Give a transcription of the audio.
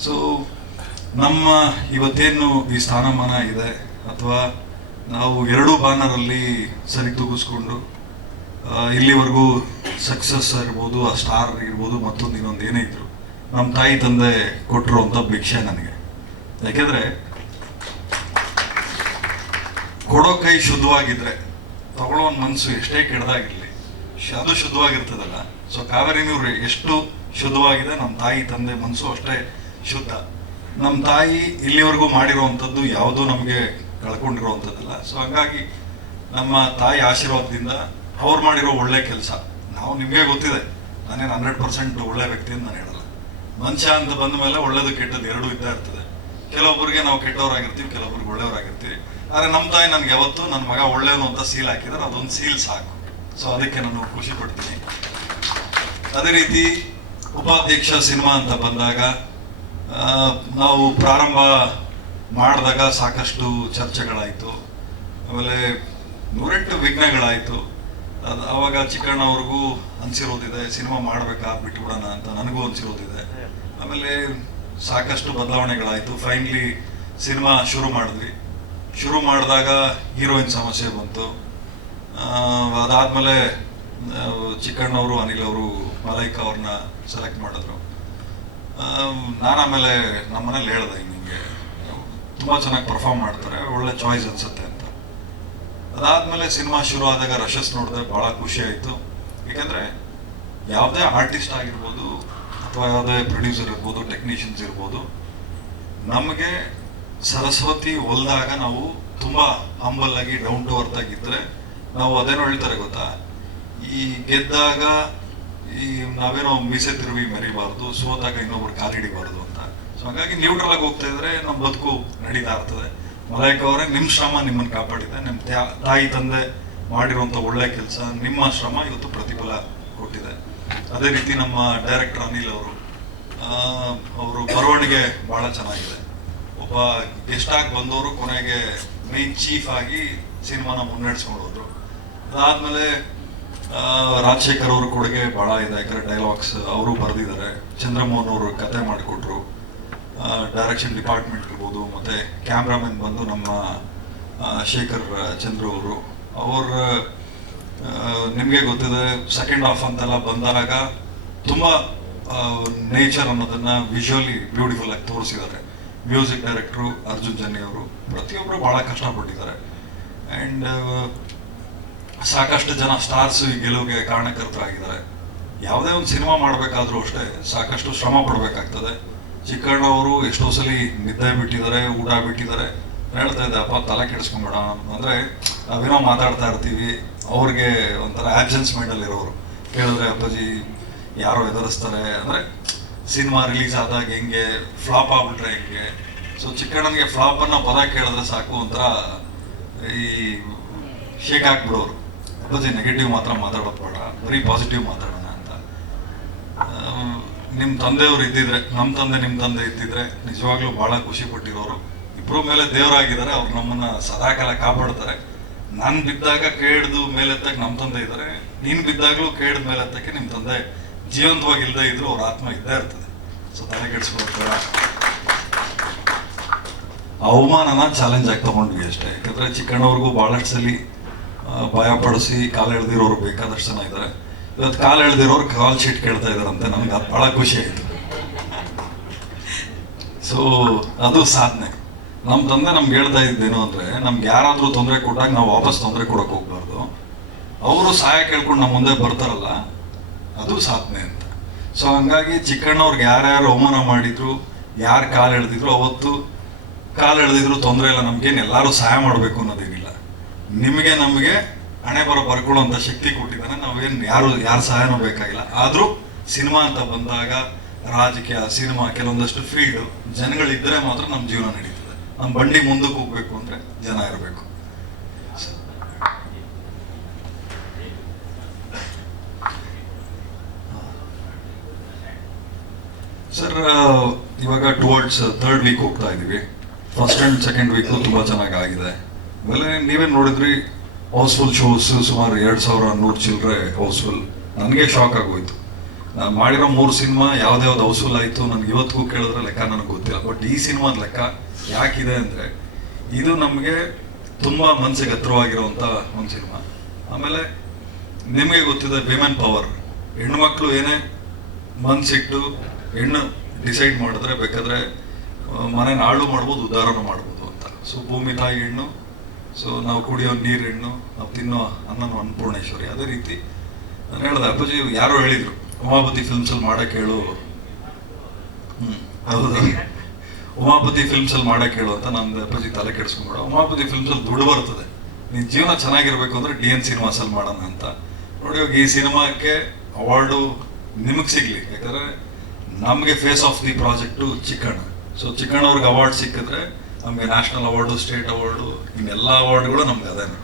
So ನಮ್ಮ ಇವತ್ತೇನು ಈ ಸ್ಥಾನಮಾನ ಇದೆ ಅಥವಾ ನಾವು ಎರಡು ಬಾನರಲ್ಲಿ ಸರಿ ತೂಗಿಸ್ಕೊಂಡು ಆ, ಇಲ್ಲಿವರೆಗೂ ಸಕ್ಸಸ್ ಇರ್ಬೋದು ಆ ಸ್ಟಾರ್ ಇರ್ಬೋದು ಮತ್ತೊಂದು ಇನ್ನೊಂದು ಏನೇ ಇದ್ರು ನಮ್ಮ ತಾಯಿ ತಂದೆ ಕೊಟ್ಟಿರುವಂಥ ಭಿಕ್ಷೆ ನನಗೆ. ಯಾಕೆಂದರೆ ಕೊಡೋ ಕೈ ಶುದ್ಧವಾಗಿದ್ರೆ ತಗೊಳ್ಳೋ ಒಂದು ಮನಸ್ಸು ಎಷ್ಟೇ ಕೆಡ್ದಾಗಿರಲಿ ಅದು ಶುದ್ಧವಾಗಿರ್ತದಲ್ಲ. ಸೊ ಕಾವೇರಿ ನೀರು ಎಷ್ಟು ಶುದ್ಧವಾಗಿದೆ ನಮ್ಮ ತಾಯಿ ತಂದೆ ಮನಸ್ಸು ಅಷ್ಟೇ ಶುದ್ಧ. ನಮ್ಮ ತಾಯಿ ಇಲ್ಲಿವರೆಗೂ ಮಾಡಿರುವಂಥದ್ದು ಯಾವುದೂ ನಮಗೆ ಕಳ್ಕೊಂಡಿರುವಂಥದ್ದಲ್ಲ. ಸೊ ಹಂಗಾಗಿ ನಮ್ಮ ತಾಯಿ ಆಶೀರ್ವಾದದಿಂದ ಅವ್ರು ಮಾಡಿರೋ ಒಳ್ಳೆ ಕೆಲಸ. ನಾವು ನಿಮಗೆ ಗೊತ್ತಿದೆ, ನಾನೇನು ಹಂಡ್ರೆಡ್ ಪರ್ಸೆಂಟ್ ಒಳ್ಳೆ ವ್ಯಕ್ತಿ ಅಂತ ನಾನು ಹೇಳಲ್ಲ. ಮನುಷ್ಯ ಅಂತ ಬಂದ ಮೇಲೆ ಒಳ್ಳೇದು ಕೆಟ್ಟದ್ದು ಎರಡೂ ಇದ್ದೇ ಇರ್ತದೆ. ಕೆಲವೊಬ್ಬರಿಗೆ ನಾವು ಕೆಟ್ಟವರಾಗಿರ್ತೀವಿ, ಕೆಲವೊಬ್ರಿಗೆ ಒಳ್ಳೆಯವರಾಗಿರ್ತೀವಿ. ಆದರೆ ನಮ್ಮ ತಾಯಿ ನನಗೆ ಯಾವತ್ತು ನನ್ನ ಮಗ ಒಳ್ಳೆಯವನು ಅಂತ ಸೀಲ್ ಹಾಕಿದ್ರೆ ಅದೊಂದು ಸೀಲ್ ಸಾಕು. ಸೊ ಅದಕ್ಕೆ ನಾನು ಖುಷಿ ಪಡ್ತೀನಿ. ಅದೇ ರೀತಿ ಉಪಾಧ್ಯಕ್ಷ ಸಿನಿಮಾ ಅಂತ ಬಂದಾಗ ನಾವು ಪ್ರಾರಂಭ ಮಾಡಿದಾಗ ಸಾಕಷ್ಟು ಚರ್ಚೆಗಳಾಯಿತು. ಆಮೇಲೆ ನೂರೆಂಟು ವಿಘ್ನಗಳಾಯಿತು. ಅದು ಆವಾಗ ಚಿಕ್ಕಣ್ಣವ್ರಿಗೂ ಅನಿಸಿರೋದಿದೆ, ಸಿನಿಮಾ ಮಾಡ್ಬೇಕಾ ಬಿಟ್ಬಿಡೋಣ ಅಂತ ನನಗೂ ಅನಿಸಿರೋದಿದೆ. ಆಮೇಲೆ ಸಾಕಷ್ಟು ಬದಲಾವಣೆಗಳಾಯಿತು. ಫೈನಲಿ ಸಿನಿಮಾ ಶುರು ಮಾಡಿದ್ವಿ. ಶುರು ಮಾಡಿದಾಗ ಹೀರೋಯಿನ್ ಸಮಸ್ಯೆ ಬಂತು. ಅದಾದಮೇಲೆ ಚಿಕ್ಕಣ್ಣವರು, ಅನಿಲ್ ಅವರು, ಮಲೈಕ ಅವ್ರನ್ನ ಸೆಲೆಕ್ಟ್ ಮಾಡಿದ್ರು. ನಾನು ಆಮೇಲೆ ನಮ್ಮ ಮನೇಲಿ ಹೇಳ್ದೆ ಹಿಂಗೆ, ತುಂಬ ಚೆನ್ನಾಗಿ ಪರ್ಫಾರ್ಮ್ ಮಾಡ್ತಾರೆ, ಒಳ್ಳೆ ಚಾಯ್ಸ್ ಅನ್ಸುತ್ತೆ ಅಂತ. ಅದಾದಮೇಲೆ ಸಿನಿಮಾ ಶುರು ಆದಾಗ ರಶಸ್ ನೋಡಿದ್ರೆ ಭಾಳ ಖುಷಿ ಆಯಿತು. ಏಕೆಂದರೆ ಯಾವುದೇ ಆರ್ಟಿಸ್ಟ್ ಆಗಿರ್ಬೋದು ಅಥವಾ ಯಾವುದೇ ಪ್ರೊಡ್ಯೂಸರ್ ಇರ್ಬೋದು ಟೆಕ್ನಿಷಿಯನ್ಸ್ ಇರ್ಬೋದು, ನಮಗೆ ಸರಸ್ವತಿ ಹೊಲ್ದಾಗ ನಾವು ತುಂಬ ಹಂಬಲ್ ಡೌನ್ ಟು ಅರ್ತ್ ಆಗಿದ್ದರೆ ನಾವು ಅದೇನೋ ಹೇಳ್ತಾರೆ ಗೊತ್ತಾ? ಈ ಗೆದ್ದಾಗ ಈ ನಾವೇನೋ ಮೀಸೆ ತಿರುವಿ ಮರಿಬಾರ್ದು ಸೋತಾಗ ಇನ್ನೊಬ್ರು ಕಾಲಿಡಿಬಾರ್ದು ಅಂತ. ಸೊ ಹಾಗಾಗಿ ನ್ಯೂಟ್ರಲ್ ಆಗಿ ಹೋಗ್ತಾ ಇದ್ರೆ ನಮ್ಮ ಬದುಕು ನಡೀತಾ ಇರ್ತದೆ. ಮಲೈಕ ಅವರೇ ನಿಮ್ಮ ಶ್ರಮ ನಿಮ್ಮನ್ನು ಕಾಪಾಡಿದೆ. ನಿಮ್ಮ ತ್ಯಾ- ತಂದೆ ಮಾಡಿರುವಂತ ಒಳ್ಳೆ ಕೆಲಸ ನಿಮ್ಮ ಶ್ರಮ ಇವತ್ತು ಪ್ರತಿಫಲ ಕೊಟ್ಟಿದೆ. ಅದೇ ರೀತಿ ನಮ್ಮ ಡೈರೆಕ್ಟರ್ ಅನಿಲ್ ಅವರು ಅವರು ಬರವಣಿಗೆ ಬಹಳ ಚೆನ್ನಾಗಿದೆ. ಒಬ್ಬ ಗೆಸ್ಟ್ ಆಗಿ ಬಂದವರು ಕೊನೆಗೆ ಮೇನ್ ಚೀಫ್ ಆಗಿ ಸಿನಿಮಾನ ಮುನ್ನಡೆಸ್ಕೊಂಡು ಹೋದ್ರು. ಅದಾದ್ಮೇಲೆ ರಾಜಶೇಖರ್ ಅವ್ರ ಕೊಡುಗೆ ಬಹಳ ಇದೆ. ಯಾಕಂದ್ರೆ ಡೈಲಾಗ್ಸ್ ಅವರು ಬರೆದಿದ್ದಾರೆ. ಚಂದ್ರಮೋಹನ್ ಅವರು ಕತೆ ಮಾಡಿಕೊಟ್ರು. ಡೈರೆಕ್ಷನ್ ಡಿಪಾರ್ಟ್ಮೆಂಟ್ ಇರ್ಬೋದು, ಮತ್ತೆ ಕ್ಯಾಮ್ರಾಮನ್ ಬಂದು ನಮ್ಮ ಶೇಖರ್ ಚಂದ್ರ ಅವರು. ಅವ್ರ ನಿಮಗೆ ಗೊತ್ತಿದೆ ಸೆಕೆಂಡ್ ಹಾಫ್ ಅಂತೆಲ್ಲ ಬಂದಾಗ ತುಂಬ ನೇಚರ್ ಅನ್ನೋದನ್ನ ವಿಜುವಲಿ ಬ್ಯೂಟಿಫುಲ್ ಆಗಿ ತೋರಿಸಿದ್ದಾರೆ. ಮ್ಯೂಸಿಕ್ ಡೈರೆಕ್ಟ್ರು ಅರ್ಜುನ್ ಜನ್ನಿ ಅವರು. ಪ್ರತಿಯೊಬ್ಬರು ಬಹಳ ಕಷ್ಟಪಟ್ಟಿದ್ದಾರೆ. ಆ್ಯಂಡ್ ಸಾಕಷ್ಟು ಜನ ಸ್ಟಾರ್ಸ್ ಈ ಗೆಲುವಿಗೆ ಕಾರಣಕರ್ತರಾಗಿದ್ದಾರೆ. ಯಾವುದೇ ಒಂದು ಸಿನಿಮಾ ಮಾಡಬೇಕಾದ್ರೂ ಅಷ್ಟೇ ಸಾಕಷ್ಟು ಶ್ರಮ ಪಡಬೇಕಾಗ್ತದೆ. ಚಿಕ್ಕಣ್ಣವರು ಎಷ್ಟೋ ಸಲ ನಿದ್ದೆ ಬಿಟ್ಟಿದ್ದಾರೆ, ಊಟ ಬಿಟ್ಟಿದ್ದಾರೆ. ಹೇಳ್ತಾ ಇದ್ದೆ ಅಪ್ಪ, ತಲೆ ಕೆಡಿಸ್ಕೊಂಬೇಡ ಅಂದರೆ ನಾವೇನೋ ಮಾತಾಡ್ತಾ ಇರ್ತೀವಿ. ಅವ್ರಿಗೆ ಒಂಥರ ಆಬ್ಸೆನ್ಸ್ ಮೈಂಡಲ್ಲಿ ಇರೋರು. ಕೇಳಿದ್ರೆ, ಅಪ್ಪಾಜಿ, ಯಾರೋ ಎದುರಿಸ್ತಾರೆ. ಅಂದರೆ ಸಿನಿಮಾ ರಿಲೀಸ್ ಆದಾಗ ಹೆಂಗೆ ಫ್ಲಾಪ್ ಆಗ್ಬಿಟ್ರೆ ಹೆಂಗೆ. ಸೊ ಚಿಕ್ಕಣ್ಣನಿಗೆ ಫ್ಲಾಪನ್ನು ಪದ ಕೇಳಿದ್ರೆ ಸಾಕು ಒಂಥರ ಈ ಶೇಕ್ ಹಾಕ್ಬಿಡೋರು. ಅಪ್ಪಾಜಿ ನೆಗೆಟಿವ್ ಮಾತ್ರ ಮಾತಾಡೋದು ಬೇಡ, ಬರೀ ಪಾಸಿಟಿವ್ ಮಾತಾಡೋಣ ಅಂತ. ನಿಮ್ಮ ತಂದೆಯವರು ಇದ್ದಿದ್ರೆ ನಮ್ಮ ತಂದೆ ನಿಮ್ಮ ತಂದೆ ಇದ್ದಿದ್ರೆ ನಿಜವಾಗ್ಲೂ ಭಾಳ ಖುಷಿ ಪಟ್ಟಿರೋರು. ಇಬ್ಬರು ಮೇಲೆ ದೇವರಾಗಿದ್ದಾರೆ ಅವ್ರು ನಮ್ಮನ್ನ ಸದಾಕಾಲ ಕಾಪಾಡ್ತಾರೆ. ನಾನು ಬಿದ್ದಾಗ ಕೇಳ್ದು ಮೇಲೆತ್ತಕ್ಕೆ ನಮ್ಮ ತಂದೆ ಇದ್ದಾರೆ ನೀನು ಬಿದ್ದಾಗಲೂ ಕೇಳ್ದ ಮೇಲೆತ್ತಕ್ಕೆ ನಿಮ್ಮ ತಂದೆ ಜೀವಂತವಾಗಿ ಇಲ್ಲದೆ ಇದ್ರು ಅವ್ರ ಆತ್ಮ ಇದ್ದೇ ಇರ್ತದೆ. ಸೊ ತಲೆ ಕೆಡಿಸ್ಕೊಳ್ಬೇಡ ಅವಮಾನನ ಚಾಲೆಂಜ್ ಆಗಿ ತಗೊಂಡ್ವಿ ಅಷ್ಟೇ. ಯಾಕಂದ್ರೆ ಚಿಕ್ಕಣ್ಣವ್ರಿಗೂ ಬಹಳಷ್ಟು ಸಲ ಆ, ಭಯ ಪಡಿಸಿ ಕಾಲು ಎಳ್ದಿರೋರು ಬೇಕಾದಷ್ಟು ಜನ ಇದ್ದಾರೆ ಇವತ್ತು ಕಾಲು ಎಳ್ದಿರೋರು ಕಾಲ್ ಶೀಟ್ ಕೇಳ್ತಾ ಇದ್ದಾರಂತೆ ನಮ್ಗೆ ಅದು ಭಾಳ ಖುಷಿ ಆಯ್ತು. ಸೊ ಅದು ಸಾಧನೆ. ನಮ್ಮ ತಂದೆ ನಮ್ಗೆ ಹೇಳ್ತಾ ಇದ್ದೇನು ಅಂದರೆ ನಮ್ಗೆ ಯಾರಾದರೂ ತೊಂದರೆ ಕೊಟ್ಟಾಗ ನಾವು ವಾಪಸ್ ತೊಂದರೆ ಕೊಡೋಕೆ ಹೋಗ್ಬಾರ್ದು. ಅವರು ಸಹಾಯ ಕೇಳ್ಕೊಂಡು ನಮ್ಮ ಮುಂದೆ ಬರ್ತಾರಲ್ಲ ಅದು ಸಾಧನೆ ಅಂತ. ಸೊ ಹಂಗಾಗಿ ಚಿಕ್ಕಣ್ಣವ್ರಿಗೆ ಯಾರ್ಯಾರು ಅವಮಾನ ಮಾಡಿದ್ರು ಯಾರು ಕಾಲು ಎಳೆದಿದ್ರು ಅವತ್ತು ಕಾಲು ಎಳೆದಿದ್ರು ತೊಂದರೆ ಇಲ್ಲ ನಮ್ಗೇನು ಎಲ್ಲರೂ ಸಹಾಯ ಮಾಡಬೇಕು ಅನ್ನೋದೇನಿಲ್ಲ. ನಿಮಗೆ ನಮಗೆ ಹಣೆ ಬರೋ ಬರ್ಕೊಳ್ಳುವಂತ ಶಕ್ತಿ ಕೊಟ್ಟಿದ್ದಾನೆ. ನಾವೇನು ಯಾರು ಯಾರ ಸಹಾಯನೂ ಬೇಕಾಗಿಲ್ಲ. ಆದ್ರೂ ಸಿನಿಮಾ ಅಂತ ಬಂದಾಗ ರಾಜಕೀಯ, ಸಿನಿಮಾ ಕೆಲವೊಂದಷ್ಟು ಫೀಲ್ಡ್ ಜನಗಳಿದ್ರೆ ಮಾತ್ರ ನಮ್ಮ ಜೀವನ ನಡೀತದೆ. ನಮ್ಮ ಬಂಡಿ ಮುಂದಕ್ಕೆ ಹೋಗ್ಬೇಕು ಅಂದ್ರೆ ಜನ ಇರಬೇಕು. ಸರ್ ಇವಾಗ ಟುವರ್ಡ್ಸ್ ಥರ್ಡ್ ವೀಕ್ ಹೋಗ್ತಾ ಇದೀವಿ. ಫಸ್ಟ್ ಅಂಡ್ ಸೆಕೆಂಡ್ ವೀಕ್ ತುಂಬಾ ಚೆನ್ನಾಗಿ ಆಗಿದೆ ಆಮೇಲೆ ನೀವೇ ನೋಡಿದ್ರಿ? ಹೌಸ್ಫುಲ್ ಶೋಸ್ ಸುಮಾರು ಎರಡ್ ಸಾವಿರ ನೂರು ಚಿಲ್ಲರೆ ಹೌಸ್ಫುಲ್ ನನಗೆ ಶಾಕ್ ಆಗೋಯ್ತು. ನಾನು ಮಾಡಿರೋ ಮೂರು ಸಿನಿಮಾ ಯಾವ್ದ್ಯಾವ್ದು ಹೌಸ್ಫುಲ್ ಆಯಿತು, ನನಗೆ ಇವತ್ತಿಗೂ ಕೇಳಿದ್ರೆ ಲೆಕ್ಕ ನನಗೆ ಗೊತ್ತಿಲ್ಲ. ಬಟ್ ಈ ಸಿನಿಮಾದ ಲೆಕ್ಕ ಯಾಕಿದೆ ಅಂದರೆ, ಇದು ನಮಗೆ ತುಂಬ ಮನಸ್ಸಿಗೆ ಹತ್ರವಾಗಿರುವಂಥ ಒಂದು ಸಿನಿಮಾ. ಆಮೇಲೆ ನಿಮಗೆ ಗೊತ್ತಿದೆ ವಿಮೆನ್ ಪವರ್ ಹೆಣ್ಮಕ್ಳು ಏನೇ ಮನಸ್ಸಿಟ್ಟು ಹೆಣ್ಣು ಡಿಸೈಡ್ ಮಾಡಿದ್ರೆ ಬೇಕಾದ್ರೆ ಮನೇನ ಹಾಳು ಮಾಡ್ಬೋದು ಉದ್ಧಾರನೂ ಮಾಡ್ಬೋದು ಅಂತ. ಸೊ ಭೂಮಿ, ತಾಯಿ, ಹೆಣ್ಣು ಸೊ ನಾವು ಕುಡಿಯೋ ನೀರು ಹೆಣ್ಣು ನಾವು ತಿನ್ನೋ ಅನ್ನೋ ಅನ್ನಪೂರ್ಣೇಶ್ವರಿ. ಅದೇ ರೀತಿ ನಾನು ಹೇಳ್ದೆ, ಅಪ್ಪಾಜಿ ಯಾರೋ ಹೇಳಿದ್ರು, ಉಮಾಪತಿ ಫಿಲ್ಮ್ಸಲ್ಲಿ ಮಾಡಕ್ಕೆ ಹೇಳು ಹ್ಮ್, ಹೌದು. ಉಮಾಪತಿ ಫಿಲ್ಮ್ಸಲ್ಲಿ ಮಾಡಕ್ಕೆ ಹೇಳು ಅಂತ ನಂದು ಅಪ್ಪಾಜಿ ತಲೆ ಕೆಡಿಸ್ಕೊಂಡ್ಬಿಡ. ಉಮಾಪತಿ ಫಿಲ್ಮ್ಸಲ್ಲಿ ದುಡ್ಡು ಬರ್ತದೆ. ನಿನ್ ಜೀವನ ಚೆನ್ನಾಗಿರ್ಬೇಕು ಅಂದ್ರೆ ಡಿ ಎನ್ ಸಿನಿಮಾಸಲ್ಲಿ ಮಾಡೋಣ ಅಂತ. ನೋಡಿ, ಇವಾಗ ಈ ಸಿನಿಮಾಕ್ಕೆ ಅವಾರ್ಡು ನಿಮಗೆ ಸಿಗ್ಲಿ. ಯಾಕಂದ್ರೆ ನಮಗೆ face of the project Chikkanna. So Chikkanna ಅವ್ರಿಗೆ ಅವಾರ್ಡ್ ಸಿಕ್ಕಿದ್ರೆ ನಮಗೆ ನ್ಯಾಷನಲ್ ಅವಾರ್ಡು ಸ್ಟೇಟ್ ಅವಾರ್ಡು ಇನ್ನೆಲ್ಲ ಅವಾರ್ಡ್ಗಳು ನಮ್ಗೆ ಅದೇನೆ.